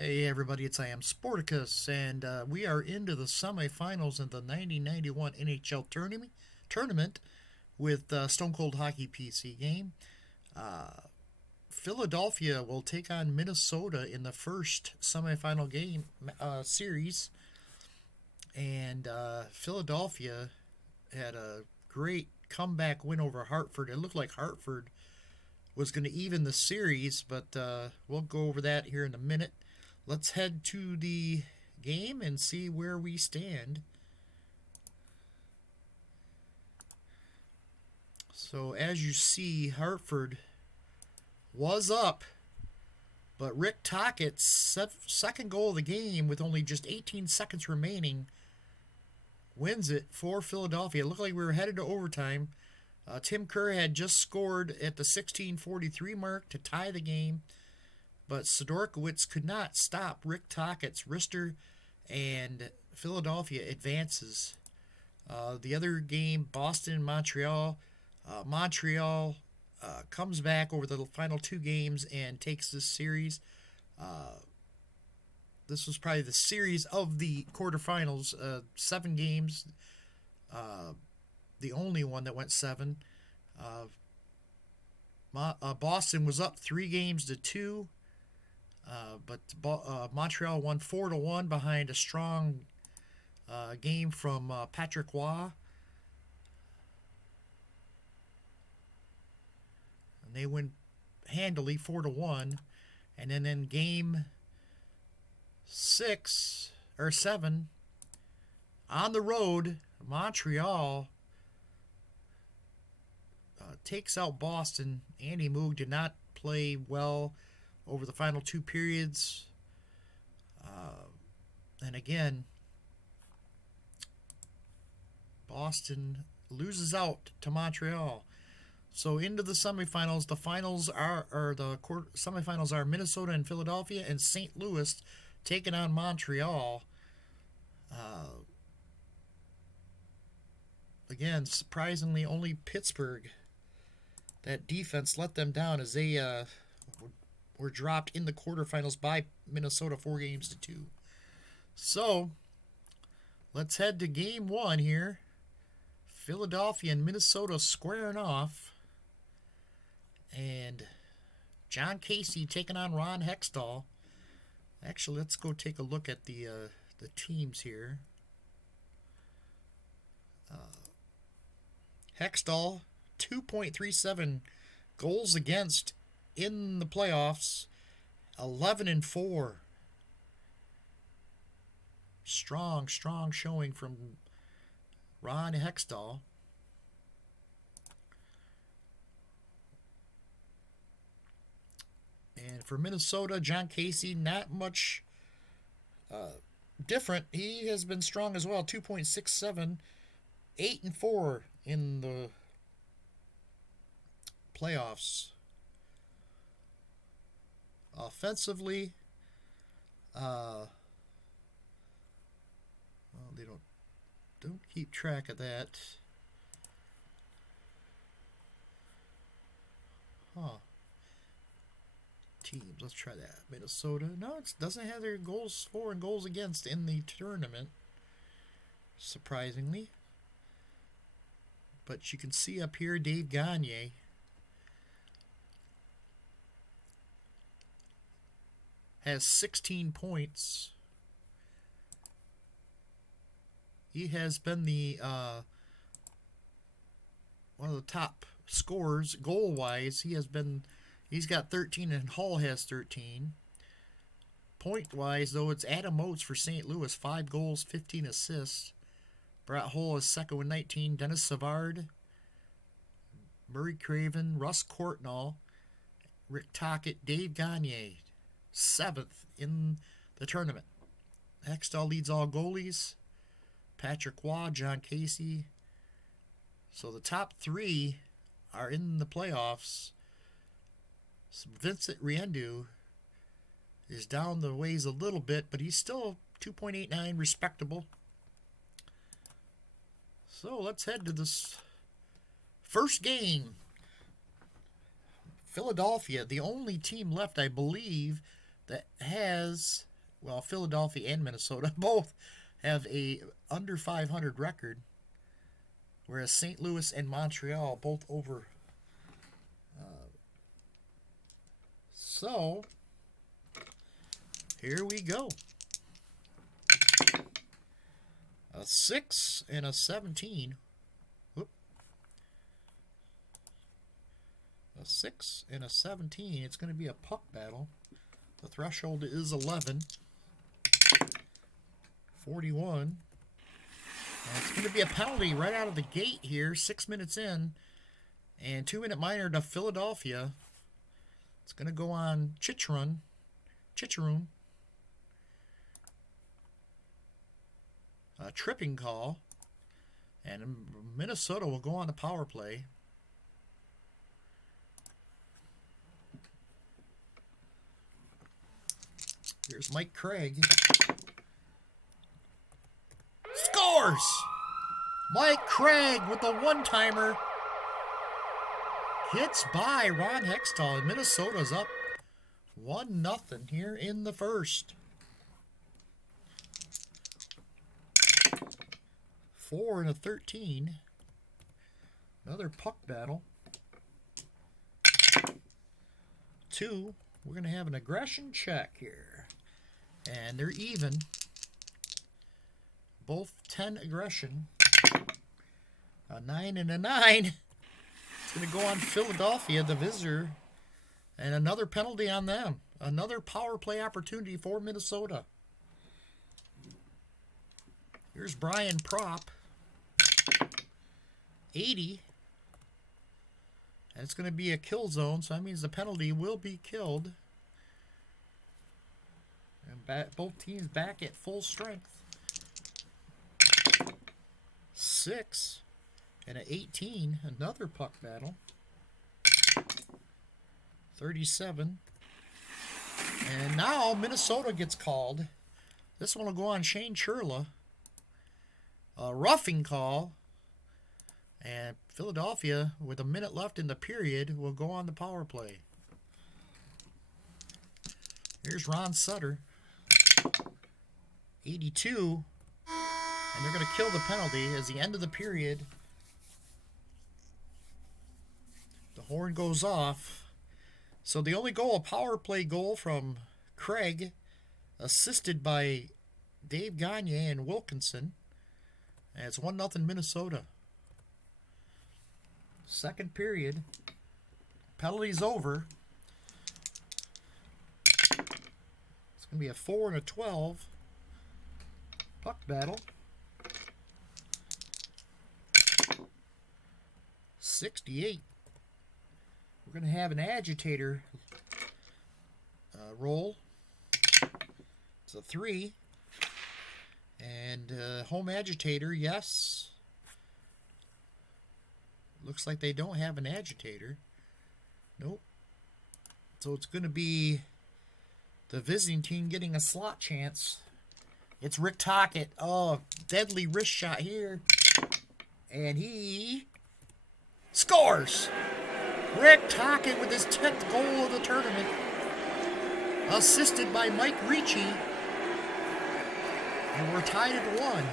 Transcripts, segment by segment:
Hey everybody, it's I am Sporticus, and we are into the semifinals of the 1991 NHL tournament with Stone Cold Hockey PC game. Philadelphia will take on Minnesota in the first semifinal game series, and Philadelphia had a great comeback win over Hartford. It looked like Hartford was going to even the series, but we'll go over that here in a minute. Let's head to the game and see where we stand. So, as you see, Hartford was up, but Rick Tockett's second goal of the game with only just 18 seconds remaining wins it for Philadelphia. It looked like we were headed to overtime. Tim Kerr had just scored at the 16:43 mark to tie the game, but Sidorkiewicz could not stop Rick Tockett's wrister, and Philadelphia advances. The other game, Boston and Montreal. Montreal comes back over the final two games and takes this series. This was probably the series of the quarterfinals. 7 games. The only one that went 7. Boston was up 3 games to 2. But Montreal won 4-1 behind a strong game from Patrick Waugh. And they win handily 4-1. And then in game 7 on the road, Montreal takes out Boston. Andy Moog did not play well over the final 2 periods. And again, Boston loses out to Montreal. So into the semifinals, the semifinals are Minnesota and Philadelphia, and St. Louis taking on Montreal. Again, surprisingly, only Pittsburgh, that defense let them down as they were dropped in the quarterfinals by Minnesota 4 games to 2. So, let's head to game 1 here. Philadelphia and Minnesota squaring off. And John Casey taking on Ron Hextall. Actually, let's go take a look at the teams here. Hextall, 2.37 goals against in the playoffs, 11-4. Strong showing from Ron Hextall. And for Minnesota, John Casey, not much different. He has been strong as well, 2.67, 8-4 in the playoffs. Offensively, well, they don't keep track of that. Teams, let's try that. Minnesota, no, it doesn't have their goals for and goals against in the tournament, surprisingly. But you can see up here, Dave Gagne has 16 points. He has been the one of the top scorers goal wise. He's got 13 and Hall has 13. Point wise, though, it's Adam Oates for St. Louis, 5 goals, 15 assists. Brett Hull is second with 19. Dennis Savard, Murray Craven, Russ Courtnall, Rick Tocchet, Dave Gagne, 7th in the tournament. Hextall leads all goalies. Patrick Waugh, John Casey. So the top 3 are in the playoffs. So Vincent Riendeau is down the ways a little bit, but he's still 2.89, respectable. So let's head to this first game. Philadelphia, the only team left, I believe, that has well, Philadelphia and Minnesota both have a under 500 record, whereas St. Louis and Montreal both over. So, here we go. A 6 and a 17. Whoop. A 6 and a 17. It's going to be a puck battle. The threshold is 11. 41. And it's going to be a penalty right out of the gate here. 6 minutes in. And 2-minute minor to Philadelphia. It's going to go on Chicharoon. A tripping call. And Minnesota will go on the power play. Here's Mike Craig. Scores! Mike Craig with the one-timer. Gets by Ron Hextall, and Minnesota's up 1-0 here in the first. 4 and a 13. Another puck battle. 2. We're going to have an aggression check here. And they're even. Both 10 aggression. A 9 and a 9. It's going to go on Philadelphia, the visitor. And another penalty on them. Another power play opportunity for Minnesota. Here's Brian Propp. 80. And it's going to be a kill zone, so that means the penalty will be killed. And both teams back at full strength. 6 and an 18. Another puck battle. 37. And now Minnesota gets called. This one will go on Shane Churla. A roughing call. And Philadelphia, with a minute left in the period, will go on the power play. Here's Ron Sutter. 82. And they're going to kill the penalty as the end of the period. The horn goes off. So the only goal, a power play goal from Craig, assisted by Dave Gagne and Wilkinson. And it's 1-0 Minnesota. Second period. Penalty's over. It's going to be a 4 and a 12. Puck battle. 68. We're going to have an agitator roll. It's a 3. And home agitator, yes. Looks like they don't have an agitator. Nope. So it's going to be the visiting team getting a slot chance. It's Rick Tocchet. Oh, deadly wrist shot here. And he scores! Rick Tocchet with his 10th goal of the tournament. Assisted by Mike Ricci. And we're tied at 1.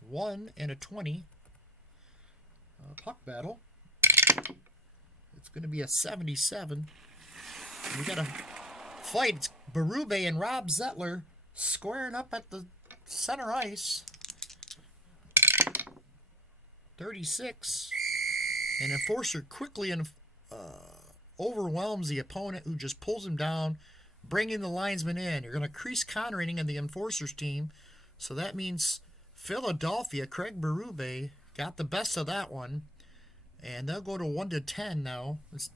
One and a 20. Puck battle. It's going to be a 77. We got a fight. It's Berube and Rob Zettler squaring up at the center ice. 36. An enforcer quickly overwhelms the opponent, who just pulls him down, bringing the linesman in. You're going to crease countering in the enforcer's team. So that means Philadelphia, Craig Berube, got the best of that one. And they'll go to 1-10 now. And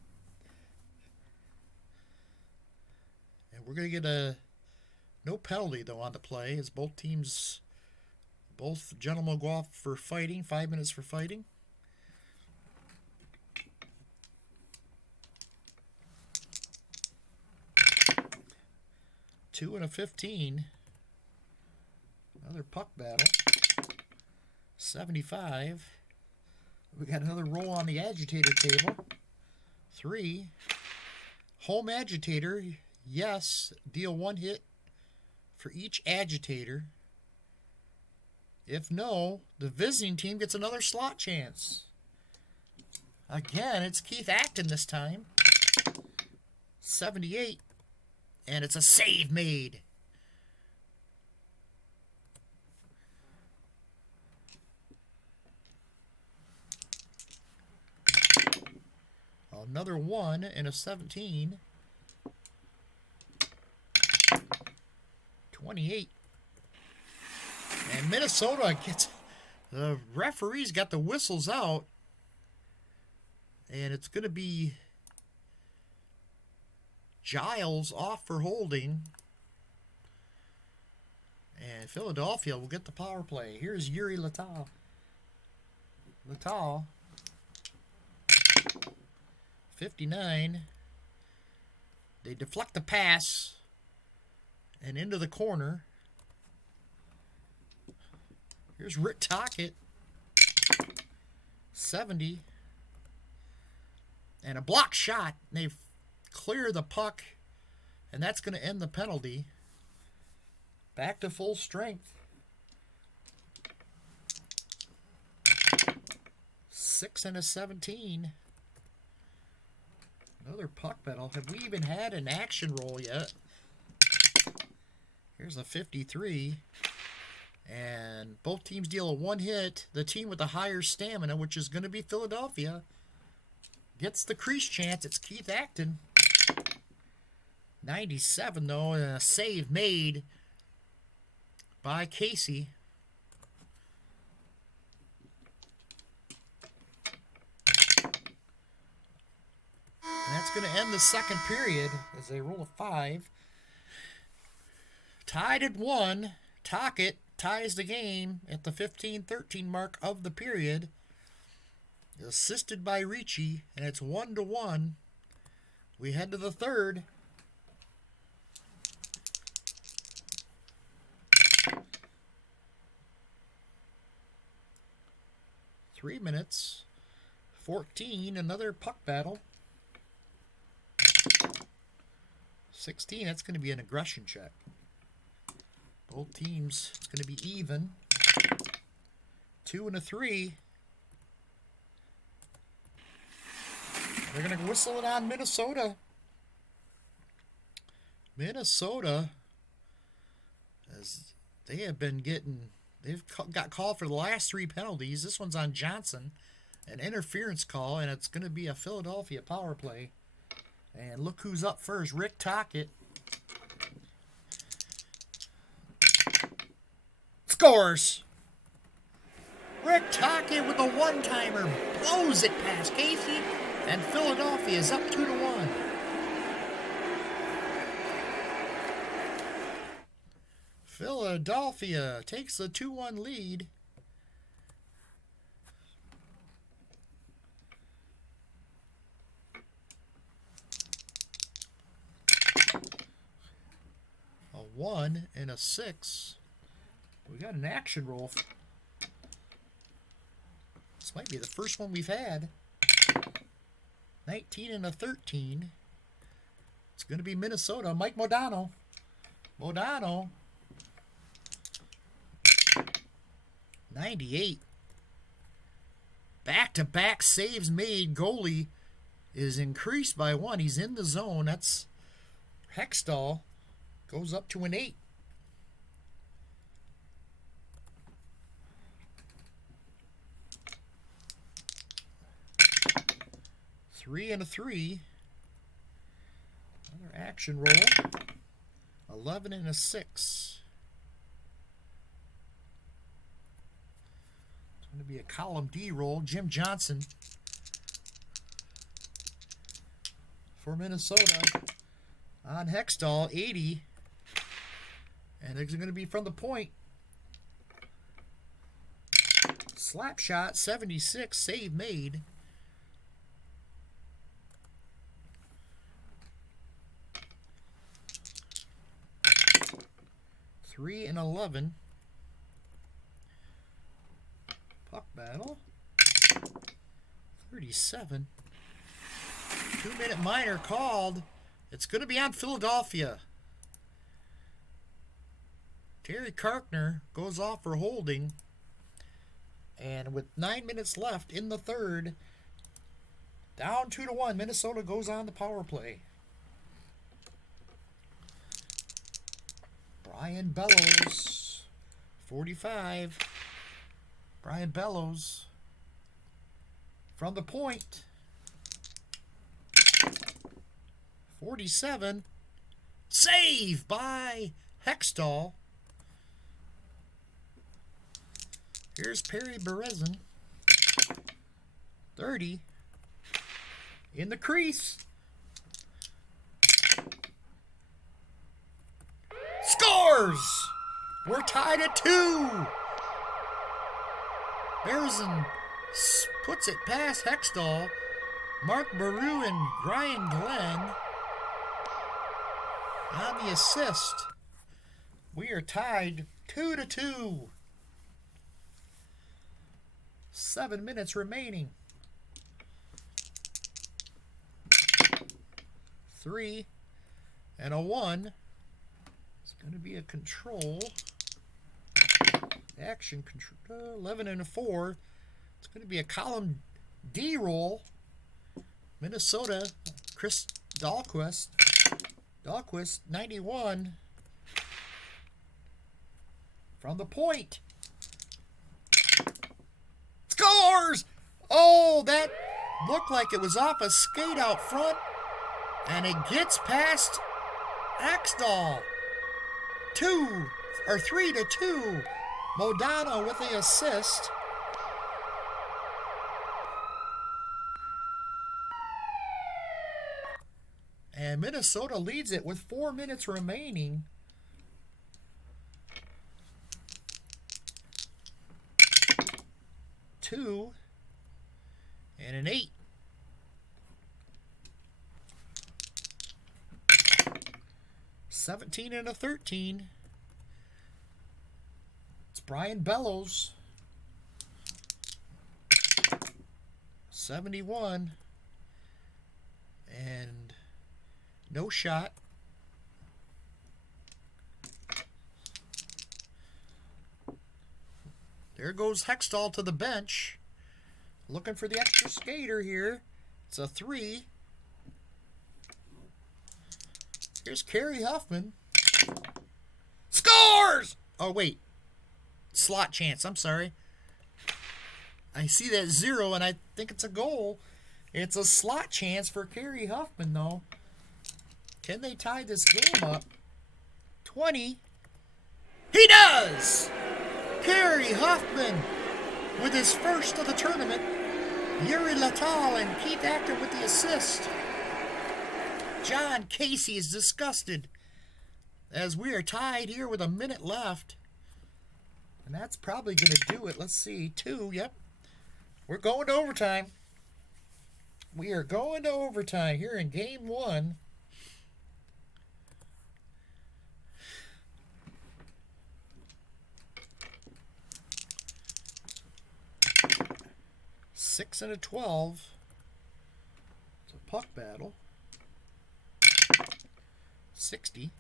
we're going to get no penalty, though, on the play, as both gentlemen go off for fighting. 5 minutes for fighting. Two and a 15. Another puck battle. 75. We got another roll on the agitator table. 3. Home agitator. Yes, deal 1 hit for each agitator. If no, the visiting team gets another slot chance. Again, it's Keith Acton this time. 78. And it's a save made. Another 1 and a 17. 28. And Minnesota gets... The referees got the whistles out. And it's going to be Giles off for holding. And Philadelphia will get the power play. Here's Yuri Latal. Latal. 59. They deflect the pass. And into the corner. Here's Rick Tocchet. 70. And a block shot. They clear the puck. And that's going to end the penalty. Back to full strength. 6 and a 17. Another puck battle. Have we even had an action roll yet? Here's a 53. And both teams deal a 1 hit. The team with the higher stamina, which is going to be Philadelphia, gets the crease chance. It's Keith Acton. 97, though, and a save made by Casey. And that's going to end the second period as they roll a 5. Tied at 1. Tocchet ties the game at the 15-13 mark of the period. Assisted by Ricci, and it's 1-1. We head to the third. Three minutes. 14, another puck battle. 16, that's going to be an aggression check. Both teams, it's going to be even. 2 and a 3. They're going to whistle it on Minnesota. Minnesota, as they have been getting, they've got called for the last 3 penalties. This one's on Johnson, an interference call, and it's going to be a Philadelphia power play. And look who's up first, Rick Tocchet. Scores! Rick Tocchet with a one-timer blows it past Casey, and Philadelphia is up 2-1. Philadelphia takes the 2-1 lead. A 1 and a 6. We got an action roll. This might be the first one we've had. 19 and a 13. It's going to be Minnesota. Mike Modano. Modano. 98. Back-to-back saves made. Goalie is increased by 1. He's in the zone. That's Hextall. Goes up to an 8. Three and a 3. Another action roll. 11 and a 6. It's going to be a column D roll. Jim Johnson for Minnesota on Hextall, 80. And it's going to be from the point. Slap shot, 76. Save made. Three and 11. battle. 37. 2-minute minor called. It's going to be on Philadelphia. Terry Karkner goes off for holding. And with 9 minutes left in the third, down 2-1, Minnesota goes on the power play. Brian Bellows, 45. Brian Bellows from the point. 47. Save by Hextall. Here's Perry Berezin. 30. In the crease. Scores! We're tied at 2. Berezin puts it past Hextall. Mark Baru and Ryan Glenn on the assist. We are tied 2-2. 7 minutes remaining. 3 and a 1. It's going to be a control. Action control. 11 and a 4. It's going to be a column D roll. Minnesota, Chris Dahlquist. Dahlquist, 91. From the point. Scores! Oh, that looked like it was off a skate out front. And it gets past Axtall. 3-2. Modano with the assist. And Minnesota leads it with 4 minutes remaining. Two and an 8. $17 and a 13. It's Brian Bellows. 71. And no shot. There goes Hextall to the bench. Looking for the extra skater here. It's a 3. Here's Kerry Huffman. Scores! Oh, wait. Slot chance. I'm sorry. I see that 0, and I think it's a goal. It's a slot chance for Kerry Huffman, though. Can they tie this game up? 20. He does! Kerry Huffman with his first of the tournament. Yuri Latal and Keith Acton with the assist. John Casey is disgusted as we are tied here with a minute left. And that's probably going to do it. Let's see. 2, yep. We're going to overtime. We are going to overtime here in game 1. Six and a 12. It's a puck battle. 60.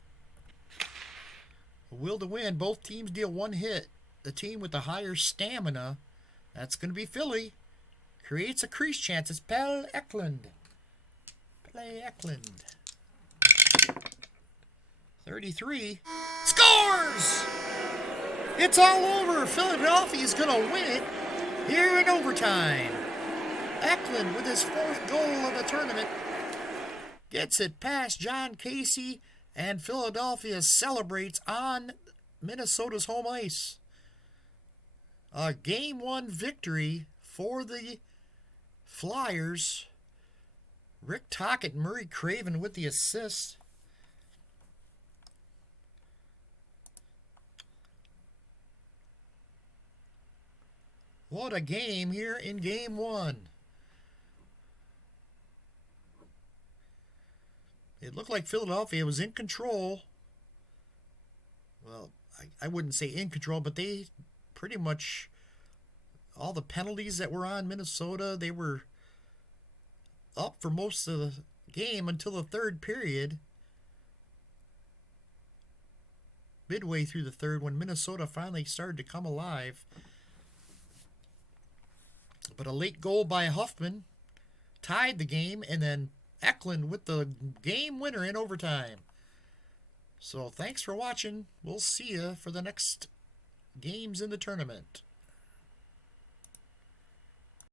A will to win. Both teams deal 1 hit. The team with the higher stamina, that's going to be Philly, creates a crease chance. It's Pelle Eklund. Pelle Eklund. 33. Scores! It's all over. Philadelphia's going to win it here in overtime. Eklund with his 4th goal of the tournament gets it past John Casey, and Philadelphia celebrates on Minnesota's home ice. A Game 1 victory for the Flyers. Rick Tocchet and Murray Craven with the assist. What a game here in Game 1. It looked like Philadelphia was in control. Well, I wouldn't say in control, but they pretty much all the penalties that were on Minnesota, they were up for most of the game until the third period. Midway through the third, when Minnesota finally started to come alive. But a late goal by Huffman tied the game, and then Eklund with the game winner in overtime. So thanks for watching. We'll see you for the next games in the tournament.